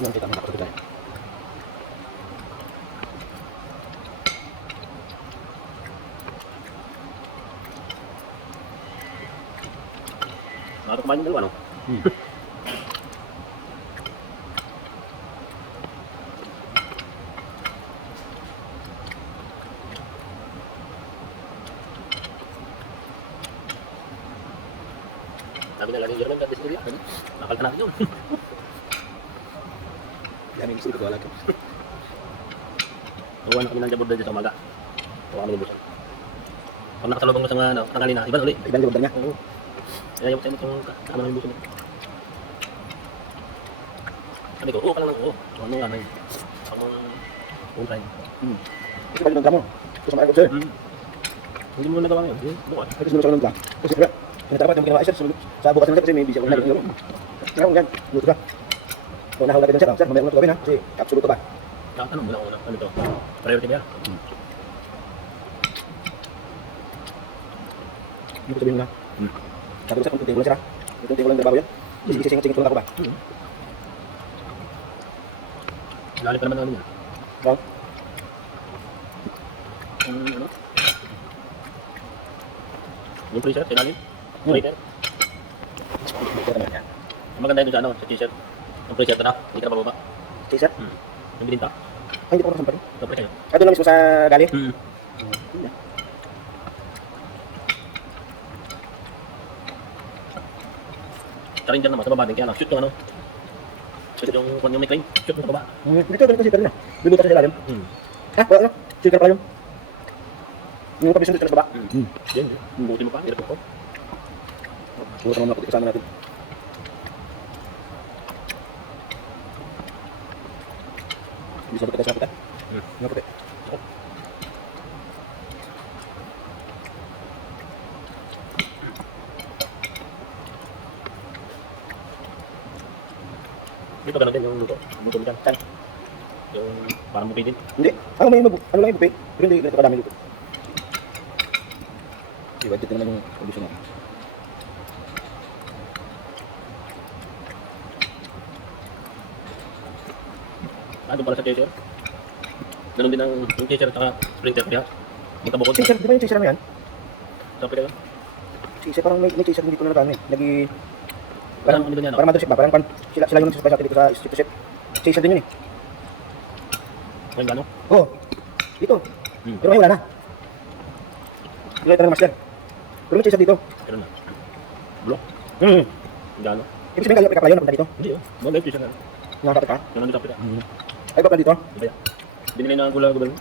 Yan kita mga kapatid. Nakita kumain yung dalawa, no? Sabi na lang yung German, dati sila. Nakal ka natin yun. Yan yung isip ko wala ko. Nakuha na kami ng jabor dito sa umaga. Nakuha kami ng busan. Pag nakasalubong mo sa mga tangali na, iba ulit. Ibang libog niya. Oo. Kaya yung itong kasama ng busan. Sabi ko, oo ka lang ng oo. So ano nga, may try. Kasi pag nagdamo. Gusto mo sir. Hindi mo nagawa ngayon. Bukas. Kasi sunod sa nagdamo. Kasi sir, pinatarapat yung ginawa sir. Sa bukas na kasi may busy ako na yung kaya kung yan, luto ka. Kung nahawag natin sir, sir, mamaya mo ito gawin ha. Kasi absoluto ba? Ano muna una? Ano ito? Priority ba yan? Hindi ko sabihin na. Sabi ko sir, kung tunting ko lang sir ha. Kung tunting ko lang trabaho yan. Isisingit ko lang ako ba? Lalim pa naman namin yan. Bang? Ano? Yung freezer, tinalim? Freezer? Ito naman yan. Ang maganda yun sa ano, sa t-shirt. Yung freezer ito na, hindi ka na bababa. Okay sir? Yung bininta, Ay, hindi ko nakasampa rin. ito pre kayo. Doon lang mismo sa gali? Sa rin dyan naman, sa baba din, kaya lang, shoot yung ano. Shoot yung, kung yung may claim, shoot yung sa baba. Dito, ganito si na. Lulutas sa ilalim. Ha? Wala na? Sige ka pala yun. Yung kabisyon dito sa baba. Yan, buti mo pa, hirap ko. Puro ka naman ako kasama natin. Hindi sa puti sa puti. Nga puti. Dito ganun din yung luto. Luto mo dyan. Saan? Yung parang bupi din. Hindi. May ano lang yung buffet. Pero hindi ganito kadami luto. Diba, dito naman yung kabisyon natin. Doon pala sa chaser. Ganun din ang yung chaser at saka sprinter kaya. Magkabukod. Chaser, di ba yung chaser naman yan? Sabi kayo? Chaser, parang may chaser dito na nagano eh. Parang ano din yan? Parang mothership ba? Parang sila yung nagsasabi sa atin dito sa ship to ship. Chaser din yun eh. Kung gano'n? Oo. Dito. Pero ngayon wala na. Wala ito ng master. Pero may chaser dito. Pero na. Block? Gano'n? Ibig sabihin kaya kaplayo napunta dito. Hindi oh. Mga chaser na. Nakakapit ka? Ganun din sa pita. Ay, ba dito? Iba yan. Binili na ang gula gula.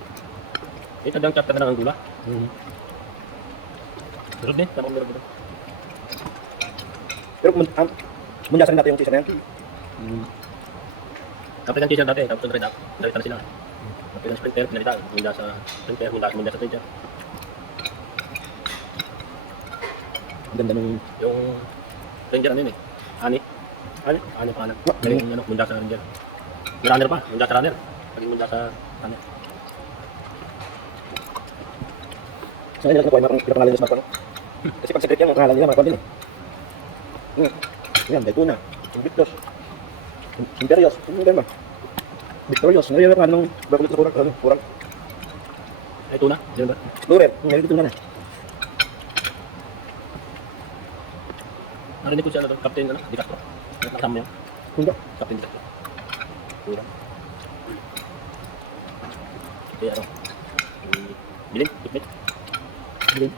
Eh, tandang chapter na ang gula. Pero din, tamang meron dito. Pero munyasan natin yung chaser na yan. Kapit ang chaser dati, tapos ang red up. Narita na sila. Kapit ang sprinter, pinalita. Munda sa sprinter, munda sa chaser. Ang ganda nung... Yung ranger ano yun eh. Ani pa anak. Yung ano, munda sa ranger. May runner pa, munda sa runner. Paging munda sa runner. Saan nila nakuha yung pangalan nila sa mapa, no? Kasi pag secret yan, ang pangalan nila, mapa din eh. Yan, Daytona, Invictus, Imperios, ano ba? Victorious, ngayon yung anong bago dito sa kurang. Ay, tuna? Diyan ba? Explorer, ngayon dito na. Narinig ko siya na Captain ano, Di Castro. Nakasama mo yun? Hindi. Captain Di Castro. Tuna. Kaya ano? Bilin? Tukmit? Bilin.